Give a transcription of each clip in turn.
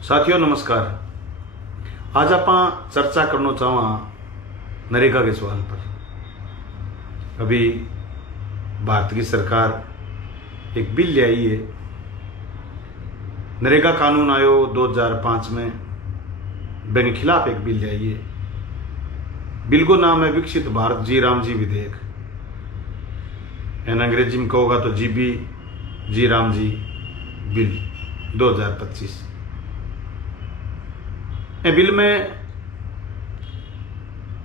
साथियों नमस्कार। आज आप चर्चा करना चाहवा नरेगा के सवाल पर। अभी भारत की सरकार एक बिल ले आई है। नरेगा कानून आयो 2005 में, के खिलाफ एक बिल ले आई है। बिल को नाम है विकसित भारत जी राम जी विधेयक। अंग्रेजी में कहोगा तो जी राम जी बिल 2025। ए बिल में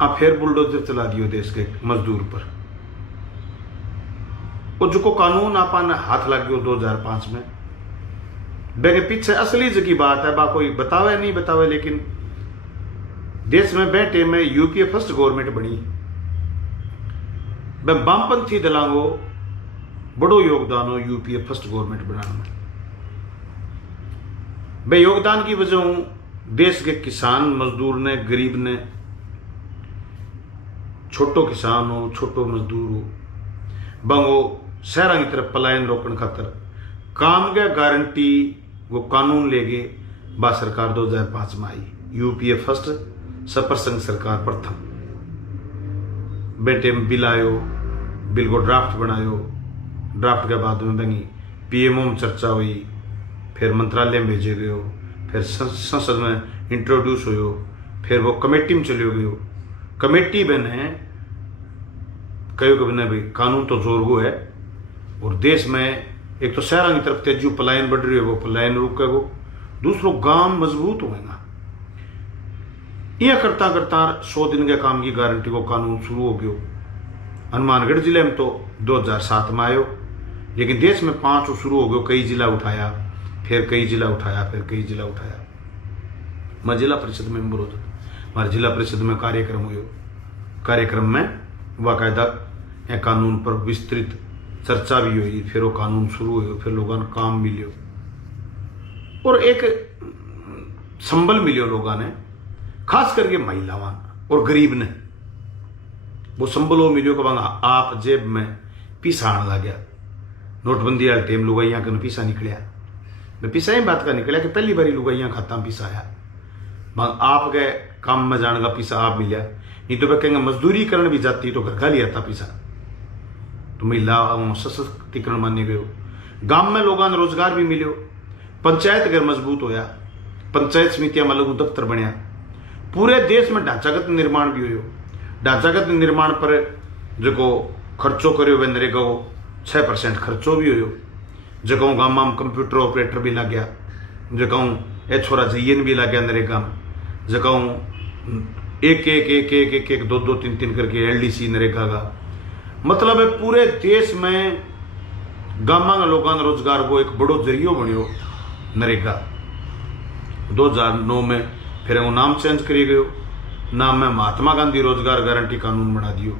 आप फिर बुलडोजर चला दियो देश के मजदूर पर। और जो को कानून आपन हाथ लग गयो 2005 में, बेगे पीछे असली जगी बात है, बा कोई बतावे नहीं बतावे, लेकिन देश में बैठे में यूपीए फर्स्ट गवर्नमेंट बनी। वामपंथी दलांगो बड़ो योगदान हो यूपीए फर्स्ट गवर्नमेंट बनाने में। बे योगदान की वजह देश के किसान मजदूर ने, गरीब ने, छोटो किसान हो, छोटो मजदूर हो, बंगो शहर की तरफ पलायन रोकने खातर काम के गारंटी वो कानून लेगे बा सरकार 2005 में आई। यूपीए फर्स्ट सपर संघ सरकार प्रथम। बेटे में बिल आयो, बिल को ड्राफ्ट बनायो, ड्राफ्ट के बाद में बनी पीएमओ में चर्चा हुई, फिर मंत्रालय में भेजे गयो, फिर संसद में इंट्रोड्यूस हो, फिर वो कमेटी में चले गयो। कमेटी बने कहो कि भाई कानून तो जोर गो है, और देश में एक तो शहर की तरफ तेजू पलायन बढ़ रही है, वो पलायन रुकेगो, दूसरो गांव मजबूत होगा। यह करता करता 100 दिन के काम की गारंटी को कानून शुरू हो गयो। हनुमानगढ़ जिले में तो 2007 में आयो, लेकिन देश में 5 शुरू हो गयो। कई जिला उठाया, फिर कई जिला उठाया, फिर कई जिला उठाया। मैं जिला परिषद मेंबर होता, हमारे जिला परिषद में कार्यक्रम हुए। कार्यक्रम में बाकायदा यह कानून पर विस्तृत चर्चा भी हुई, फिर वो कानून शुरू हुए, फिर लोगों ने काम मिलियो और एक संबल मिलियो लोगों ने, खास करके महिलावां और गरीब ने। वो संबल मिलियो कि आप जेब में पीसा आने लग गया। नोटबंदी वाले टाइम लुगाइया का पीसा निकलिया। मैं पीसा ही बात का निकलिया कि पहली बारी लुगाइया खाता पीसा आया। आप गए काम में जाने का पीसा आप मिलिया, नहीं तो वह कहेंगे मजदूरी करने भी जाती तो घर का लिया था पीसा। तो महिला सशक्तिकरण माने गयो। गांव में लोगों ने रोजगार भी मिलो, पंचायत घर मजबूत होया, पंचायत समितियां अलग दफ्तर बनया। पूरे देश में ढांचागत निर्माण भी हो। ढांचागत निर्माण पर जो खर्चो करो वह नरेगा 6% खर्चो भी हो। जो गाँव में कंप्यूटर ऑपरेटर भी लग गया, जो ए छोरा जयन भी लग गया नरेगा में। जो एक 2-3 करके एलडीसी नरेगा का मतलब है। पूरे देश में गाँव के लोगों ने रोजगार को एक बड़ो जरियो बनियो नरेगा। 2009 में फिर वो नाम चेंज करी गयो। नाम में महात्मा गांधी रोजगार गारंटी कानून बना दियो।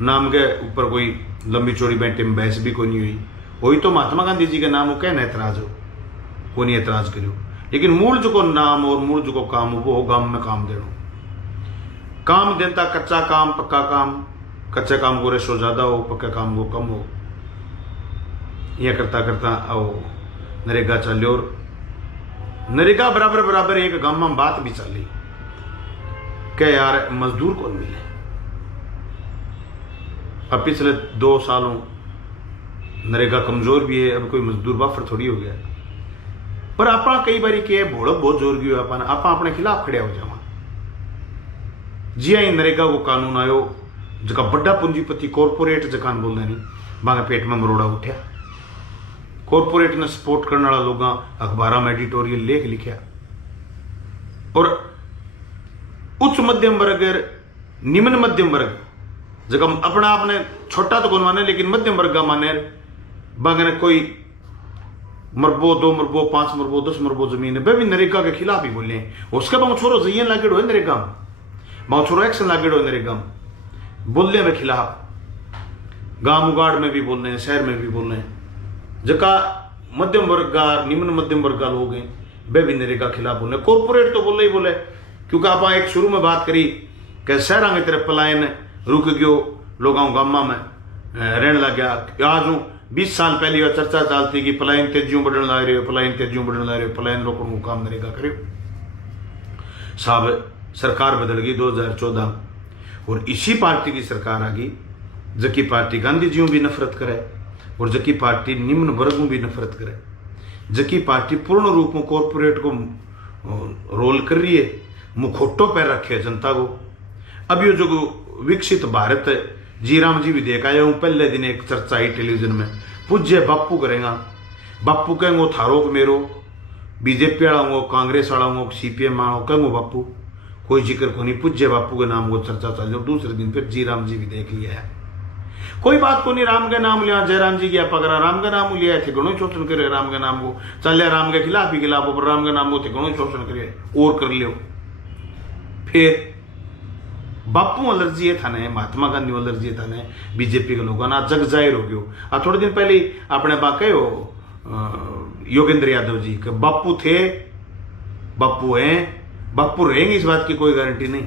नाम के ऊपर कोई लंबी चौड़ी बैठे में बहस भी कोई नहीं हुई। वही तो महात्मा गांधी जी के नाम को कहना एतराज हो, को नहीं एतराज करियो। लेकिन मूल जो को नाम और मूल जो को काम वो गांव में काम देनो। काम देता कच्चा काम पक्का काम, कच्चे काम को रेशो ज्यादा हो, पक्का काम को कम हो। यह करता करता आओ नरेगा चलो, और नरेगा बराबर बराबर एक गांव में बात भी चली क्या यार मजदूर कौन मिले। अब पिछले 2 सालों नरेगा कमजोर भी है, अब कोई मजदूर बाफर थोड़ी हो गया। पर आप कई बार के भोड़ो बहुत जोर गयो, आप अपने खिलाफ खड़े हो जावा। जी आई नरेगा को कानून आयो, जका बड़ा पूंजीपति कॉरपोरेट जकान बोलने नहीं, बांगे पेट में मरोड़ा उठा। कॉरपोरेट ने सपोर्ट करने वाला लोग अखबारों में एडिटोरियल लेख लिखा, और उच्च मध्यम वर्ग निम्न मध्यम वर्ग जगह अपना आपने छोटा तो कौन माने, लेकिन मध्यम वर्ग माने बांगे कोई मरबो 2 मरबो 5 मरबो 10 मरबो जमीन है, वे भी नरेगा के खिलाफ ही बोले। उसके बाद छोरो जयन लागेड़ो है नरेगा में, बाव छोरो एक्शन लागेड़ो है नरेगा में, बोलने में खिलाफ। गांव उगाड़ में भी बोल रहे हैं, शहर में भी बोल रहे हैं। जका मध्यम वर्ग का निम्न मध्यम वर्ग का लोग हैं, वे भी नरेगा खिलाफ बोले। कॉरपोरेट तो बोले ही बोले, क्योंकि आप एक शुरू में बात करी कि शहर की तरफ पलायन रुक गयो, लोगों गाँव में रहने लग गया। आज 20 साल पहले वह चर्चा चलती कि पलायन तेजियों बढ़ने लग रहे हो, पलायन तेजियों बढ़ने लग रहे हो, पलायन रोकने को काम नरेगा करे साहब। सरकार बदल गई 2014 और इसी पार्टी की सरकार आ गई जबकि पार्टी गांधी जीओं भी नफरत करे और जबकि पार्टी निम्न वर्गों भी नफरत करे, जबकि पार्टी पूर्ण रूप में कॉरपोरेट को रोल कर रही है, मुखोटों पर रखे है जनता को। अब ये जो विकसित भारत जी राम जी भी देखा है, पहले दिन एक चर्चा आई टेलीविजन में, पूज्य बापू करेगा, बापू कहेंगे थारो मेरो, बीजेपी वाला हो, कांग्रेस वाला हो, सीपीएम वाला हो, कहेंगे बापू, कोई जिक्र को नहीं, पूज्य बापू के नाम को चर्चा चल जाओ। दूसरे दिन फिर जी राम जी भी देख लिया है, कोई बात को नहीं, राम का नाम लिया, जयराम जी की आप अगर राम का नाम लिया थे घणो शोषण करे, राम के नाम को चल लिया, राम के खिलाफ ही खिलाफ पर राम के नाम को थे घणो शोषण करे और कर लियो। फिर बापू अलर्जी था ने, महात्मा गांधी अलर्जी था ने, बीजेपी के लोगों ना जग जाहिर हो गयो। आ थोड़े दिन पहले अपने बाके हो योगेंद्र यादव जी के बापू थे, बापू हैं, बापू रहेंगे इस बात की कोई गारंटी नहीं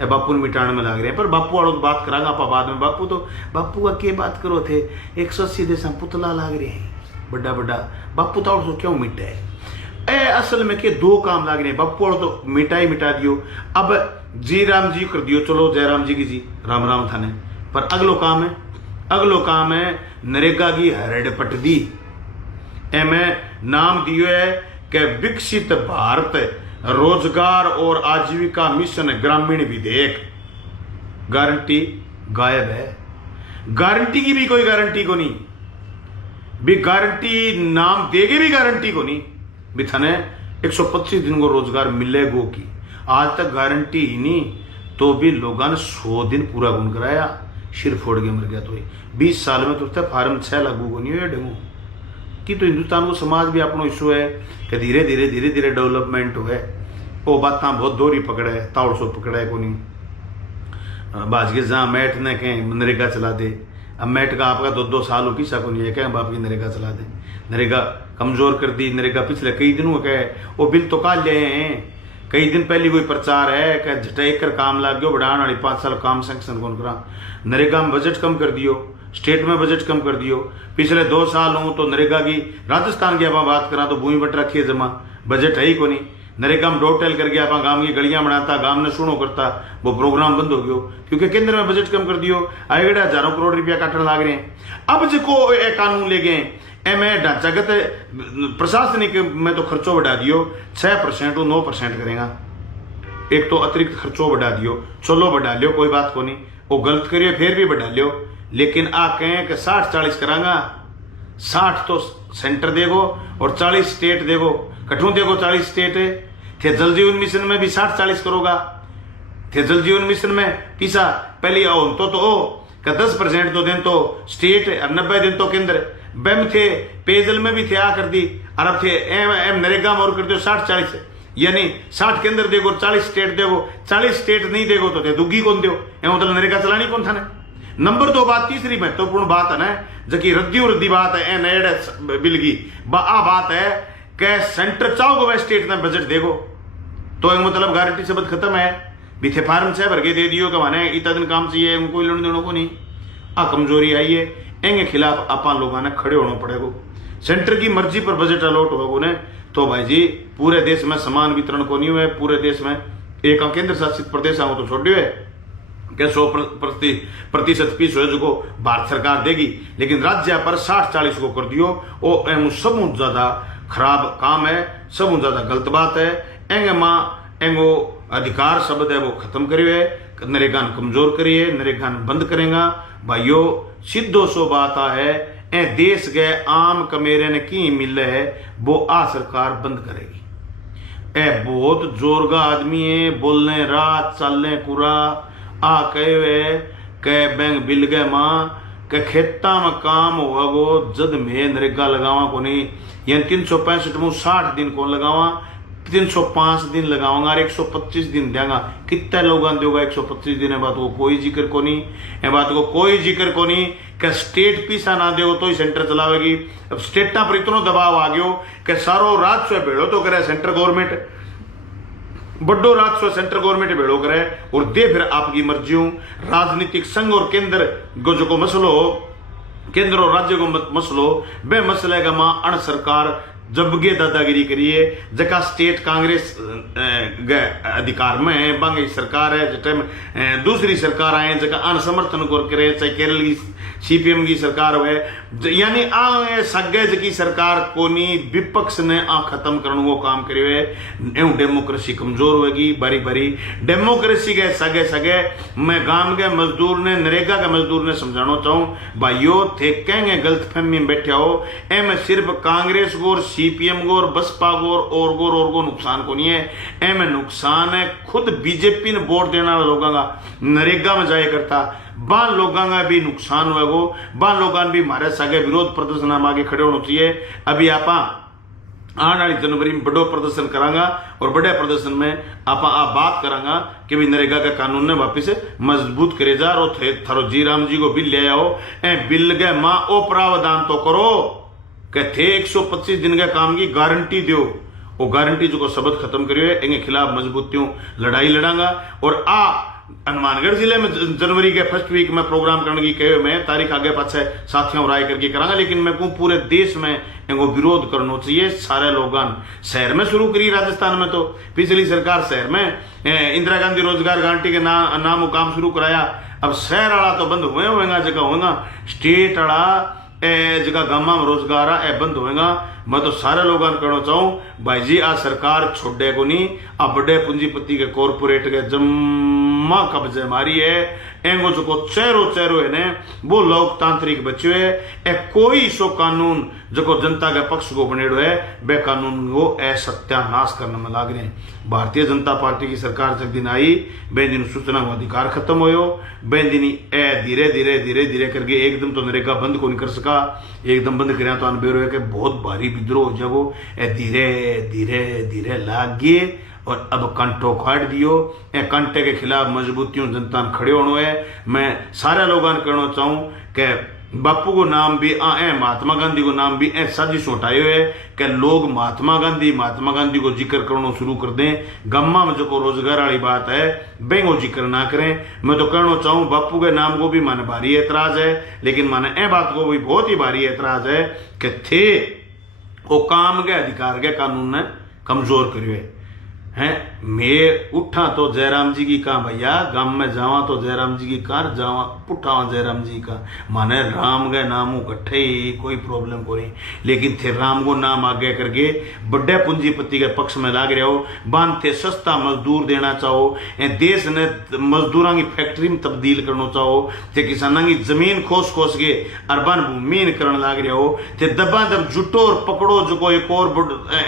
है, बापू ने मिटाने में लग रहे हैं। पर बापू वालों बात करांगा आप बाद में, बापू तो बापू का क्या बात करो थे, 180 देश पुतला लाग रहे हैं बड़ा बड़ा, बापू तो क्यों मिटे है ए, असल में के दो काम लाग रहे हैं, बापू वालों तो मिटा ही मिटा दियो, अब जी राम जी कर दियो, चलो जयराम जी की जी राम राम थाने, पर अगलो काम है नरेगा की हरड़ पट दी, एमें नाम दियो है कि विकसित भारत रोजगार और आजीविका मिशन ग्रामीण विधेयक, गारंटी गायब है, गारंटी की भी कोई गारंटी को नहीं, भी गारंटी नाम देगे भी गारंटी को नहीं, भी थाने 125 दिन को रोजगार मिलेगो की, आज तक गारंटी ही नहीं, तो भी लोगों ने 100 दिन पूरा गुण कराया, सिर फोड़ के मर गया। तो 20 साल में तो फार्म 6 लागू को नहीं हो डेमो कि, तो हिंदुस्तान को समाज भी अपना इशू है कि धीरे धीरे डेवलपमेंट हो है, वो बात बहुत दोहरी पकड़ा है, ताड़ सो पकड़ा है को नहीं, बाज के जहाँ मैट ने कहें नरेगा चला दे, अब मैट का आपका 2-2 साल हो किसा को नहीं है, कहें बाप की नरेगा चला दे, नरेगा कमजोर कर दी, नरेगा पिछले कई दिनों कहे वो बिल तो काल ले हैं, कई दिन पहले कोई प्रचार है कि झटक कर काम लाग गयो, बढ़ाने वाली 5 साल काम सैंक्शन कौन करा, नरेगा में बजट कम कर दियो, स्टेट में बजट कम कर दियो, पिछले 2 साल हूं तो नरेगा की राजस्थान की आप बात करा तो भूमि बट रखी है जमा, बजट है ही को नहीं, नरेगा में डोर टेल करके आप गांव की गलियां बनाता, गांव ने सुनो करता, वो प्रोग्राम बंद हो गयो क्योंकि केंद्र में बजट कम कर दियो, आएगड़े हजारों करोड़ रुपया काटने लाग रहे हैं। अब जो कानून ले गए एम ढांचागत प्रशासनिक में तो खर्चों बढ़ा दियो, 6% 9% करेगा, एक तो अतिरिक्त खर्चों बढ़ा दियो, चलो बढ़ा लियो कोई बात को नहीं, वो गलत करिए फिर भी बढ़ा लियो, लेकिन आ कहें कि 60-40 करांगा, 60 तो सेंटर देगो और 40 स्टेट देगो, कठू देगो 40 स्टेट है, थे जल जीवन मिशन में भी 60-40 करोगा, थे जल जीवन मिशन में पीसा पहले आओ तो 10% तो दिन तो स्टेट और 90 दिन तो केंद्र, बेम थे पेयजल में भी थे आ कर दी, और अब थे एम नरेगा में और कर दो 60-40, यानी 60 केंद्र देगो 40 स्टेट देगो, 40 स्टेट नहीं देगो तो दुग्गी कौन दो, मतलब नरेगा चलानी कौन था ना। नंबर 2 बात, तीसरी महत्वपूर्ण बात है ना, जबकि रद्दी बात है नए बिल की बात है कि सेंटर चाहोगे वह स्टेट में बजट देगो, तो मतलब गारंटी शब्द खत्म है, भी थे फार्म 6 भर के दे दियो कि माने इतना दिन काम चाहिए, उनको लेने देने को नहीं, आ कमजोरी आई है, एंगे खिलाफ अपन लोगों ने खड़े होना पड़ेगा, सेंटर की मर्जी पर बजट अलॉट होगा ने, तो भाई जी पूरे देश में समान वितरण को नहीं हुए, पूरे देश में एक केंद्र शासित प्रदेश आओ तो छोड़ है कि 100% फीस को भारत सरकार देगी, लेकिन राज्य पर 60-40 को कर दियो, वो सब ज्यादा खराब काम है, सब ज्यादा गलत बात है, एंगे माँ एंगो अधिकार शब्द है वो खत्म करिए है, नरेगा कमजोर करिए, नरेगा बंद करेगा भाइयों, सीधो सो बात है, ए देश गए आम कमेरे ने की मिले है वो आ सरकार बंद करेगी, ए बहुत जोर का आदमी है, बोलने रात चलने पूरा आ कहे बैंक बिल गए माँ के खेता में काम होगा वो जद में नरेगा लगावा को नहीं, यानी 365 में 60 दिन कौन लगावा, 305 दिन लगाऊंगा और 125 दिन देगा, कितने लोग देगा 125 दिन, बात को कोई जिक्र को नहीं, बात को कोई जिक्र को नहीं कि स्टेट पीसा ना देगा तो ही सेंटर चलावेगी। अब स्टेटा पर इतना दबाव आ गयो कि सारो राजस्व भेड़ो तो करे सेंटर गवर्नमेंट, बड़ो राजस्व सेंटर गवर्नमेंट भेड़ो करे और दे फिर आपकी मर्जियों, राजनीतिक संघ और केंद्र को जो मसलो केंद्र और राज्य को मसलो बे मसले का मां अण सरकार जबगे दादागिरी करिए जका स्टेट कांग्रेस अधिकार में है बांगे सरकार है जब दूसरी सरकार आए जका अन समर्थन कर करे चाहे केरल की सीपीएम की सरकार हो यानी आ सगे जकी सरकार कोनी विपक्ष ने आ खत्म करने को काम करियो है एवं डेमोक्रेसी कमजोर होगी बारी बारी डेमोक्रेसी के सगे सगे मैं गांव के मजदूर ने नरेगा के मजदूर ने समझाना चाहूं भाइयों थे कहेंगे गलत फहमी में बैठे हो ए मैं सिर्फ कांग्रेस गोर सीपीएम गोर बसपा गोर गो नुकसान को नहीं है ए में नुकसान है खुद बीजेपी ने वोट देना लोगों का नरेगा में जाए करता बान लोगों का भी नुकसान हुआ गो बान लोगों भी हमारे सगे विरोध प्रदर्शन आगे खड़े होना चाहिए अभी आप आने वाली जनवरी में बड़ो प्रदर्शन करांगा और बड़े प्रदर्शन में आप बात करांगा कि भी नरेगा का कानून ने वापिस मजबूत करे जा और थारो जी राम जी को बिल ले आओ ए बिल के मां ओ प्रावधान तो करो कि थे 125 दिन के काम की गारंटी दो वो गारंटी जो को शब्द खत्म करियो है इनके खिलाफ मजबूतियों लड़ाई लड़ांगा और हनुमानगढ़ जिले में जनवरी के फर्स्ट वीक में प्रोग्राम करने की कहे मैं तारीख आगे पाछे साथियों राय करके करांगा लेकिन मैं कहूँ पूरे देश में इनको विरोध करना चाहिए सारे लोग शहर में शुरू करी राजस्थान में तो पिछली सरकार शहर में इंदिरा गांधी रोजगार गारंटी के नाम काम शुरू कराया अब शहर वाला तो बंद हुए होगा जगह होगा स्टेट वाला जगह गामा में रोजगार है बंद होएगा मैं तो सारे लोगों ने कहना चाहूं भाई जी आ सरकार छोड़े को नहीं आ बड़े पूंजीपति के कॉरपोरेट के जम्मा कब्जे मारी है एंगो जो को चेहरो है ने वो लोकतांत्रिक बच्चे है ए कोई सो कानून जो को जनता के पक्ष को बनेड़ो है बे कानून को सत्यानाश करने में लाग रहे भारतीय जनता पार्टी की सरकार जब दिन आई बे दिन सूचना का अधिकार खत्म होयो बे दिन ए धीरे धीरे करके एकदम तो नरेगा बंद को नहीं कर सका एकदम बंद करें तो अनबेरो है कि बहुत भारी विद्रोह हो जाओ ए धीरे लाग गए और अब कंटो काट दियो ए कंटे के खिलाफ मजबूतियों जनता खड़े होना है मैं सारे लोगों ने कहना चाहूं कि बापू को नाम भी महात्मा गांधी को नाम भी साजिश उठाए है कि लोग महात्मा गांधी को जिक्र करना शुरू कर दें गम्मा में जो को रोजगार वाली बात है बेंगो जिक्र ना करें मैं तो कहना चाहूं बापू के नाम को भी माने भारी ऐतराज है लेकिन माने ए बात को भी बहुत ही भारी ऐतराज है कि थे वो काम के अधिकार के कानून ने कमजोर करिए हैं मैं उठा तो जयराम जी की कहा भैया गांव में जावा तो जयराम जी की कार जावा उठा जयराम जी का माने राम गए नाम कट्ठे ही कोई प्रॉब्लम को नहीं लेकिन थे राम को नाम आगे करके बड़े पूंजीपति के पक्ष में लाग रहे हो बांध थे सस्ता मजदूर देना चाहो देश ने मजदूरों की फैक्ट्री में तब्दील करना चाहो थे किसानों की जमीन खोस के अर्बन भूमि करने लाग रहे हो थे दबा दब जुटो और पकड़ो जो को एक और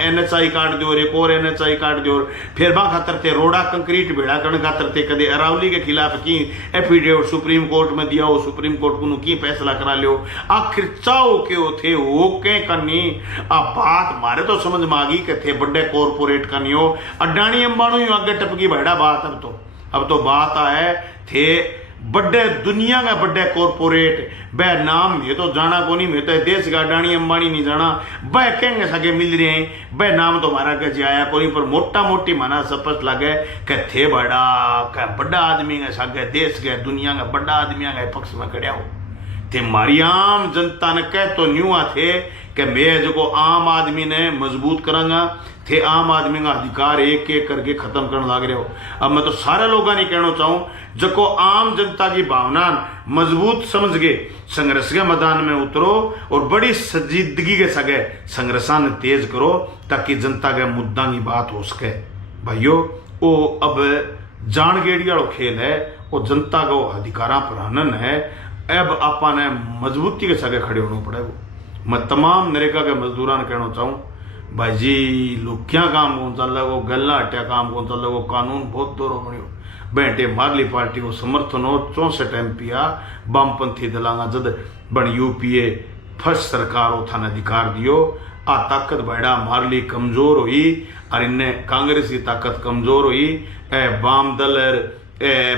NHI काट दो एक और NHI काट दो फिर बा खातर थे रोड़ा कंक्रीट भेड़ा करने खातर थे कदे अरावली के खिलाफ की एफिडेविट सुप्रीम कोर्ट में दिया हो सुप्रीम कोर्ट को की फैसला करा लियो आखिर चाहो के थे वो के करनी आ बात मारे तो समझ में आ गई के थे बड़े कॉरपोरेट करनी हो अडानी अंबानी आगे टपकी भेड़ा बात अब तो बात है थे बड़े दुनिया का बड़े कॉरपोरेट बे नाम ये तो जाना को नहीं मैं तो देश का अडानी अंबानी नहीं जाना बे कहेंगे सके मिल रहे हैं बे नाम तो हमारा कहीं आया को नहीं पर मोटा मोटी माना सपस लगे कि थे बड़ा आदमी के सगे देश के दुनिया का बड़ा आदमी के पक्ष में खड़ा हो थे मारी आम जनता ने कह तो न्यू थे कि मैं जो आम आदमी ने मजबूत करांगा थे आम आदमी का अधिकार एक एक करके खत्म करने लग रहे हो अब मैं तो सारे लोगों ने कहना चाहूं जो आम जनता की भावना मजबूत समझ के संघर्ष के मैदान में उतरो और बड़ी संजीदगी के सगे संघर्षा ने तेज करो ताकि जनता के मुद्दा की बात हो सके भाइयों वो अब जान गेड़ी वाला खेल है वो जनता को अधिकारा पर हनन है अब आपने मजबूती के सगे खड़े होना पड़ेगा मैं तमाम नरेगा के मजदूरों ने कहना चाहूँ भाई जी लुकिया काम कौन चल रहा वो गला हटिया काम कौन चल रहा वो कानून बहुत दोरो बनियो बैठे मारली पार्टी को समर्थन हो 64 MP वामपंथी दलांगा जद बन UPA फर्स्ट सरकार हो थाने अधिकार दियो आ ताकत बैठा मारली कमजोर हुई और इन्हें कांग्रेस की ताकत कमजोर हुई वाम दल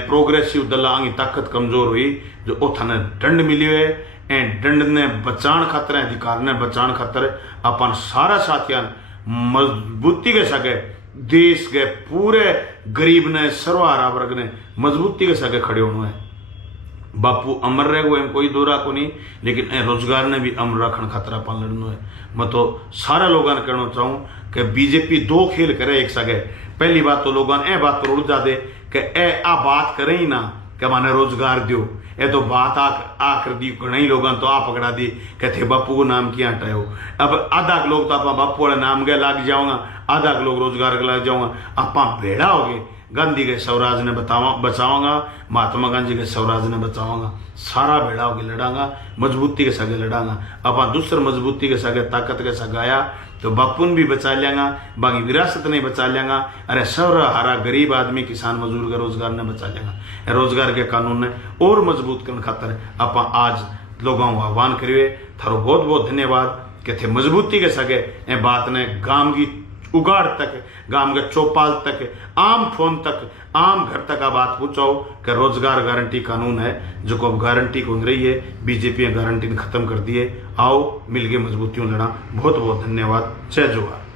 प्रोग्रेसिव दल की ताकत कमजोर हुई जो ओ थाने दंड मिलियो है दंड ने बचाण खातर अधिकार ने बचाण खातर अपन सारा साथियां मजबूती के सके देश के पूरे गरीब ने सर्वहारा वर्ग ने मजबूती के सके खड़े होना है बापू अमर रह गो कोई दोरा को नहीं, लेकिन ए रोजगार ने भी अमर रखन खतरा पा लड़नो है। मैं तो सारा लोगों ने कहना चाहूँ कि बीजेपी दो खेल करे एक सगे। पहली बात तो लोगों ने ए बात पर उड़ जा दे कि ए आ बात करे ही ना कि माने रोजगार दियो, ए तो बात आ कर दी घणी लोगों तो आ पकड़ा दी कहते बापू को नाम किया हटाओ। अब आधा लोग तो आप बापू वाले नाम के लाग जाऊंगा, आधा लोग रोजगार के लाग जाऊंगा। आप भेड़ा हो गए, गांधी के स्वराज ने बचाऊंगा, महात्मा गांधी के स्वराज ने बचाऊंगा, सारा भेड़ा होकर लड़ांगा, मजबूती के सगे लड़ांगा। अपन दूसरे मजबूती के सगे ताकत के सगे आया तो बापुन भी बचा लेंगा, बाकी विरासत नहीं बचा लेंगा। अरे सौरा हारा गरीब आदमी किसान मजदूर का रोजगार ने बचा लेंगा। रोजगार के कानून ने और मजबूत करने खातर आप आज लोगों को आह्वान करिए। थारो बहुत बहुत धन्यवाद कि थे मजबूती के सगे ए बात ने गांव की उगाड़ तक, गांव के चौपाल तक, आम फोन तक, आम घर तक आ बात पूछाओ कि रोजगार गारंटी कानून है जो को अब गारंटी को रही है, बीजेपी ने गारंटी ने खत्म कर दी है। आओ मिलके मजबूतियों लड़ा। बहुत बहुत धन्यवाद। जय जोहार।